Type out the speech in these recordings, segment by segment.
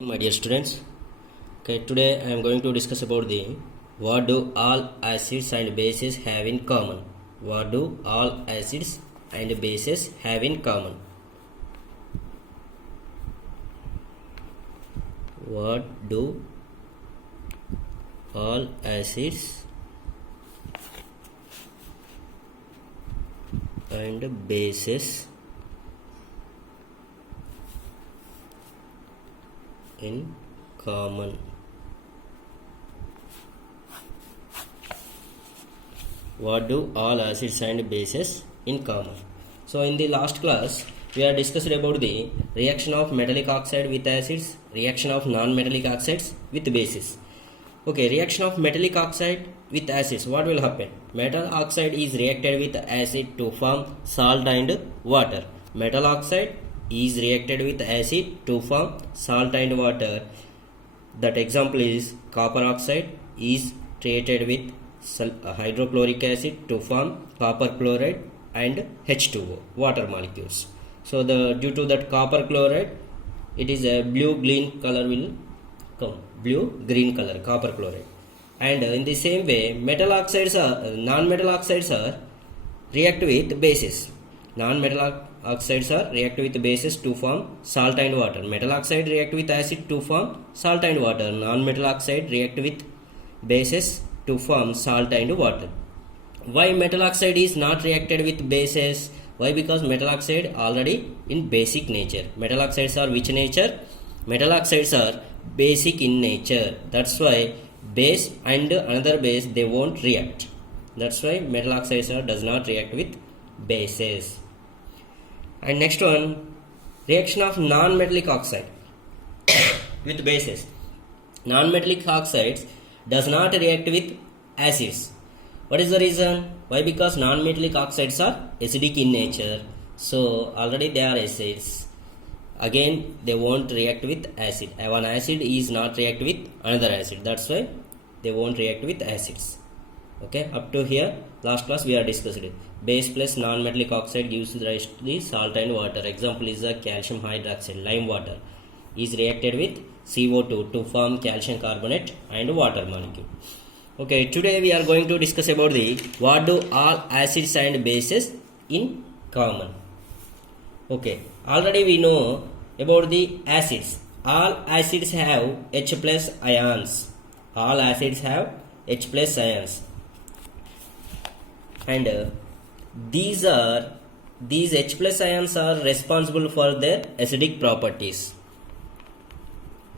My dear students, okay, today I am going to discuss about the what do all acids and bases have in common. What do all acids and bases have in common? What do all acids and bases in common? What do all acids and bases in common? So in the last class we are discussed about the reaction of metallic oxide with acids, reaction of non-metallic oxides with bases. Okay, reaction of metallic oxide with acids, what will happen? Metal oxide is reacted with acid to form salt and water. Metal oxide is reacted with acid to form salt and water. That example is copper oxide is treated with hydrochloric acid to form copper chloride and H2O, water molecules. So due to that copper chloride, it is a blue-green color will come, blue-green color, copper chloride. And in the same way, metal oxides are non-metal oxides are react with bases. Non-metal oxides are react with bases to form salt and water. Metal oxide react with acid to form salt and water. Non-metal oxide react with bases to form salt and water. Why metal oxide is not reacted with bases? Why? Because metal oxide already in basic nature. Metal oxides are which nature? Metal oxides are basic in nature. That's why base and another base they won't react. That's why metal oxides does not react with bases. And next one, reaction of non-metallic oxide with bases. Non-metallic oxides does not react with acids. What is the reason? Why? Because non-metallic oxides are acidic in nature. So already they are acids. Again they won't react with acid. One acid is not react with another acid. That's why they won't react with acids. Okay, up to here last class we are discussed it. Base plus non-metallic oxide gives rise to the salt and water. Example is the calcium hydroxide, lime water is reacted with CO2 to form calcium carbonate and water molecule. Okay, today we are going to discuss about the what do all acids and bases in common. Okay, already we know about the acids. All acids have H plus ions. All acids have H plus ions. And these H plus ions are responsible for their acidic properties.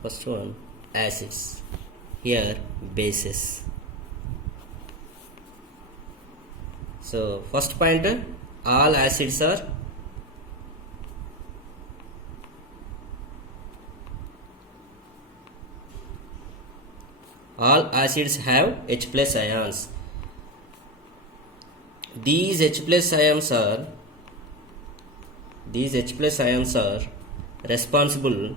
First one, acids. Here, bases. So first point, all acids have H plus ions. These H plus ions are responsible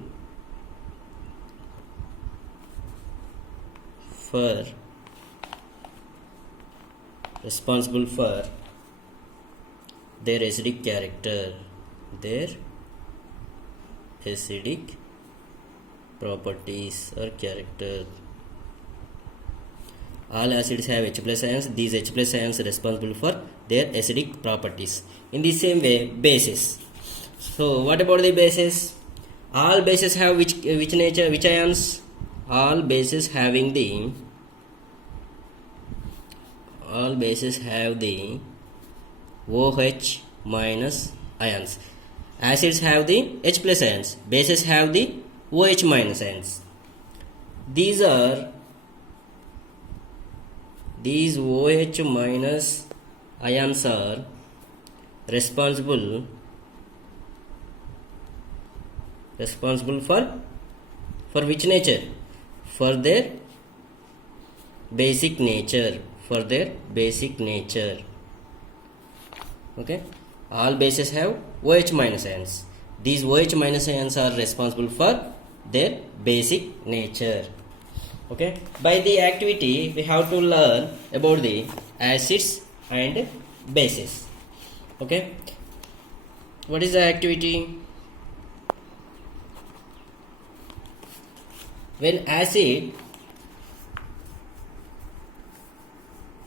for their acidic character, their acidic properties or character. All acids have H plus ions. These H plus ions are responsible for their acidic properties. In the same way, bases. So what about the bases? All bases have which nature, which ions? All bases have the OH minus ions. Acids have the H plus ions. Bases have the OH minus ions. These OH minus ions are responsible for which nature? For their basic nature. Okay, all bases have OH minus ions. These OH minus ions are responsible for their basic nature. Okay, by the activity we have to learn about the acids and bases. Okay, what is the activity? When acid,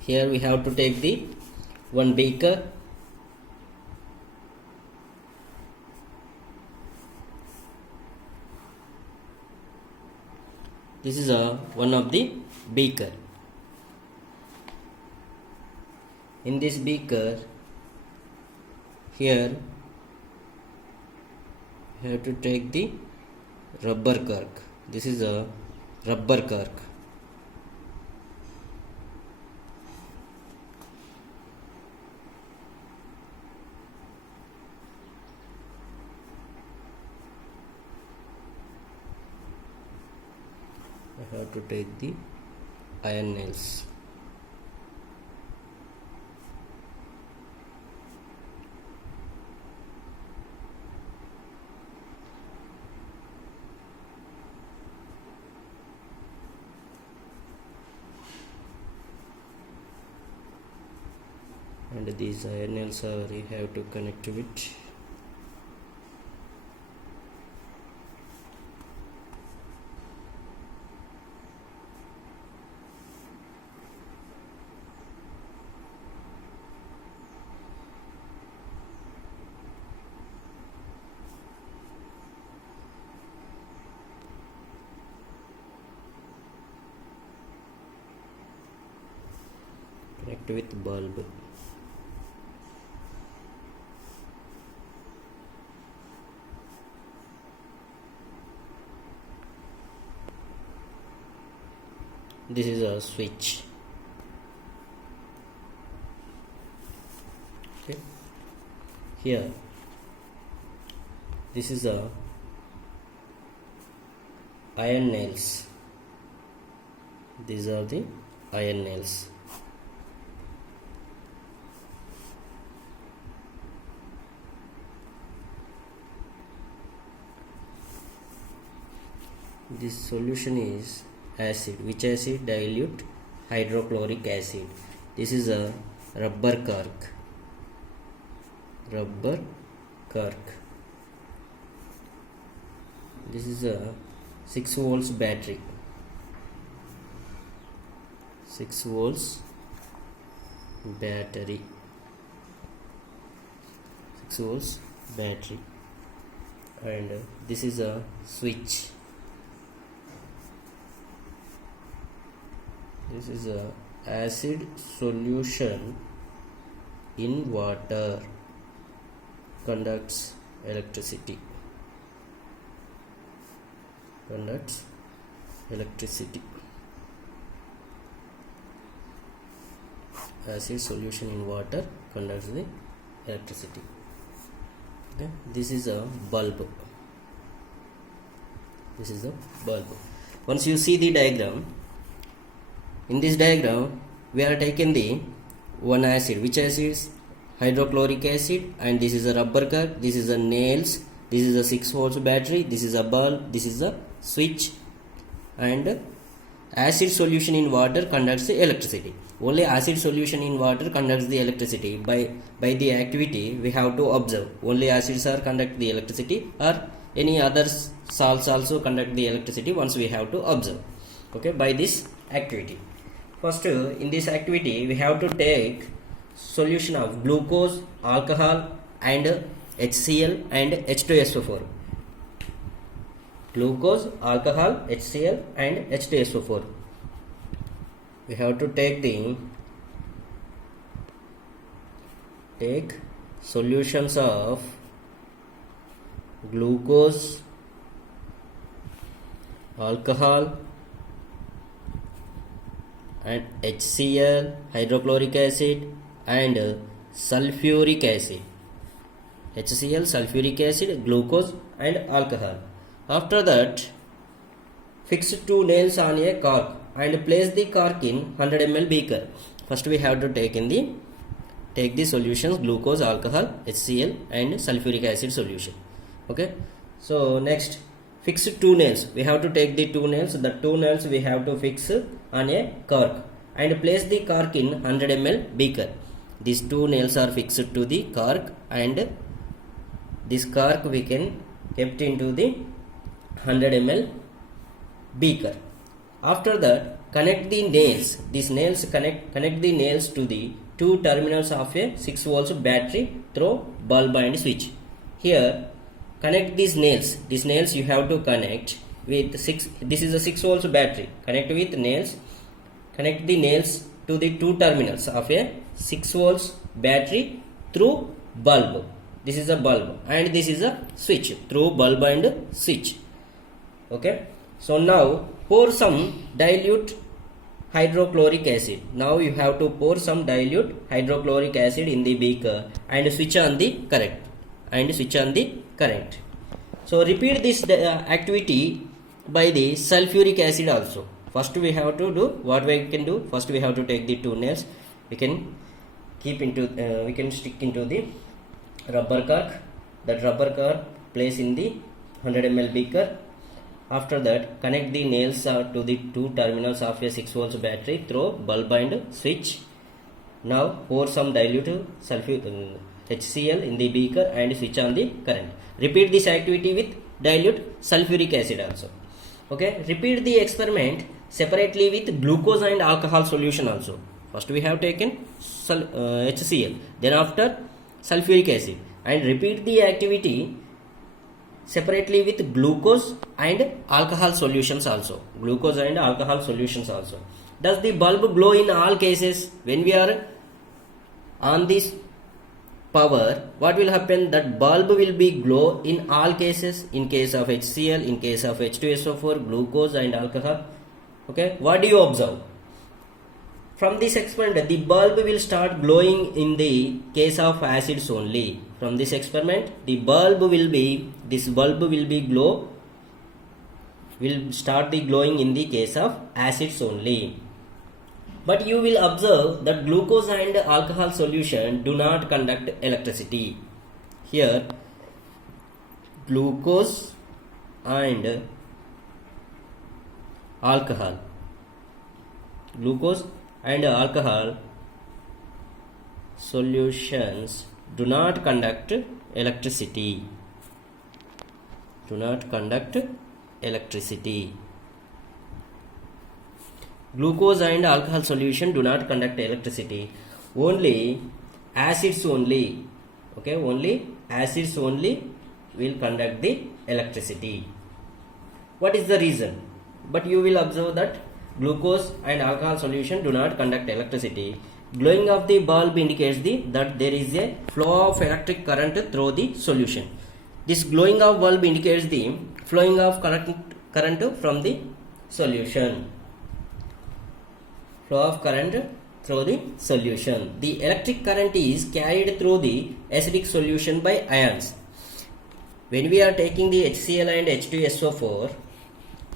here we have to take the one beaker, this is one of the beaker. In this beaker, here you have to take the rubber cork. This is a rubber cork. I have to take the iron nails. And these iron nails are you have to connect to it. Connect with bulb. This is a switch. Okay. Here, this is a iron nails. These are the iron nails. This solution is acid. Which acid? Dilute hydrochloric acid. This is a rubber cork. Rubber cork. This is a 6 volts battery. 6 volts battery. 6 volts battery. And this is a switch. This is a acid solution in water, conducts electricity. Conducts electricity. Acid solution in water conducts the electricity. Okay. This is a bulb. This is a bulb. Once you see the diagram, in this diagram we are taking the one acid. Which acid is hydrochloric acid, and this is a rubber cork, this is a nails, this is a 6 volts battery, this is a bulb, this is a switch, and acid solution in water conducts the electricity. Only acid solution in water conducts the electricity. By the activity we have to observe only acids are conduct the electricity, or any other salts also conduct the electricity. Once we have to observe, okay, by this activity. First, in this activity we have to take solution of glucose, alcohol, and HCl and H2SO4. Glucose, alcohol, HCl and H2SO4. We have to take solutions of glucose, alcohol and HCl, hydrochloric acid, and sulfuric acid. HCl, sulfuric acid, glucose and alcohol. After that, fix 2 nails on a cork and place the cork in 100 ml beaker. First we have to take the solutions glucose, alcohol, HCl and sulfuric acid solution. Okay. So next, fix 2 nails. We have to take the 2 nails. The 2 nails we have to fix on a cork and place the cork in 100 ml beaker. These 2 nails are fixed to the cork, and this cork we can kept into the 100 ml beaker. After that, connect the nails. These nails connect the nails to the two terminals of a 6 volts battery through bulb and switch. Here, connect these nails. These nails you have to connect with 6. This is a 6 volts battery. Connect with nails. Connect the nails to the two terminals of a 6 volts battery through bulb. This is a bulb and this is a switch through bulb and switch. Okay. So now pour some dilute hydrochloric acid. Now you have to pour some dilute hydrochloric acid in the beaker and switch on the current. So repeat this activity by the sulfuric acid also. First we have to do what we can do. First we have to take the two nails. We can stick into the rubber cork. That rubber cork place in the 100 ml beaker. After that, connect the nails to the two terminals of a 6 volts battery through bulb and switch. Now pour some dilute HCl in the beaker and switch on the current. Repeat this activity with dilute sulfuric acid also. Okay. Repeat the experiment separately with glucose and alcohol solution also. First we have taken HCl, then after sulfuric acid, and repeat the activity separately with glucose and alcohol solutions also. Does the bulb glow in all cases? When we are on this power, what will happen? That bulb will be glow in all cases. In case of HCl, in case of H2SO4, glucose and alcohol. Okay, what do you observe? From this experiment, the bulb will start glowing in the case of acids only. From this experiment, the bulb will start the glowing in the case of acids only. But you will observe that glucose and alcohol solution do not conduct electricity. Here, glucose and alcohol solutions do not conduct electricity. Glucose and alcohol solution do not conduct electricity. Only acids only. Okay, only acids only will conduct the electricity. What is the reason? But you will observe that glucose and alcohol solution do not conduct electricity. Glowing of the bulb indicates that there is a flow of electric current through the solution. This glowing of bulb indicates the flowing of current from the solution. Flow of current through the solution. The electric current is carried through the acidic solution by ions. When we are taking the HCl and H2SO4,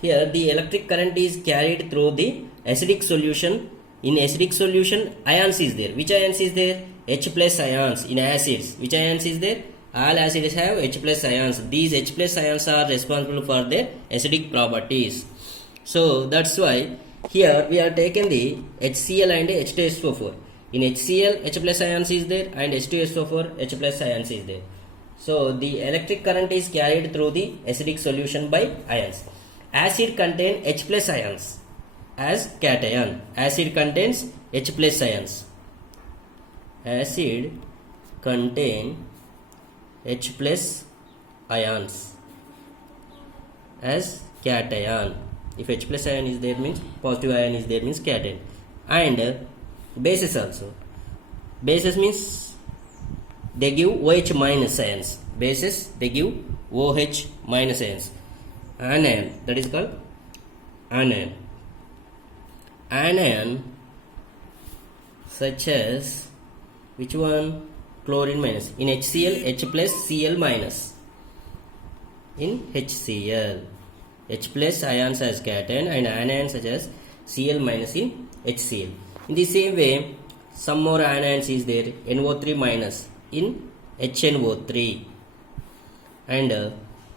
here the electric current is carried through the acidic solution. In acidic solution, ions is there. Which ions is there? H plus ions. In acids, which ions is there? All acids have H plus ions. These H plus ions are responsible for their acidic properties. So that's why here we are taken the HCl and H2SO4. In HCl, H plus ions is there, and H2SO4, H plus ions is there. So the electric current is carried through the acidic solution by ions. Acid contains H plus ions as cation. Acid contains H plus ions. Acid contain H plus ions as cation. If H plus ion is there means positive ion is there means cation. And bases also. Bases means they give OH minus ions. Bases they give OH minus ions. Anion, that is called anion. Anion such as which one? Chlorine minus. In HCl, H plus Cl minus. In HCl, H plus ions as cation and anions such as Cl minus in HCl. In the same way, some more anions is there. NO3 minus in HNO3 and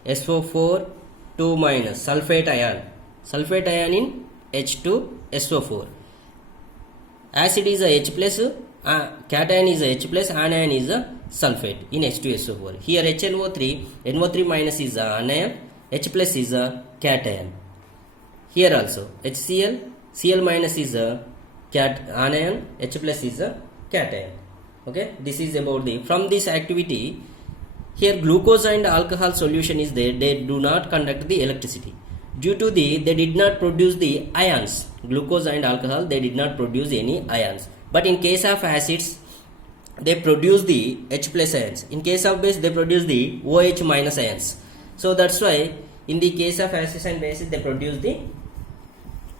SO4 2 minus sulfate ion in H2SO4. Acid is a H plus, cation is a H plus, anion is a sulfate in H2SO4. Here HNO3, NO3 minus is a anion, H plus is a cation. Here also HCl, Cl minus is a anion, H plus is a cation. Okay, this is about the from this activity. Here glucose and alcohol solution is there, they do not conduct the electricity. Due to they did not produce the ions. Glucose and alcohol, they did not produce any ions. But in case of acids, they produce the H plus ions. In case of base, they produce the OH minus ions. So that's why in the case of acids and bases, they produce the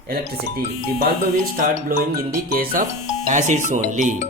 electricity. The bulb will start glowing in the case of acids only.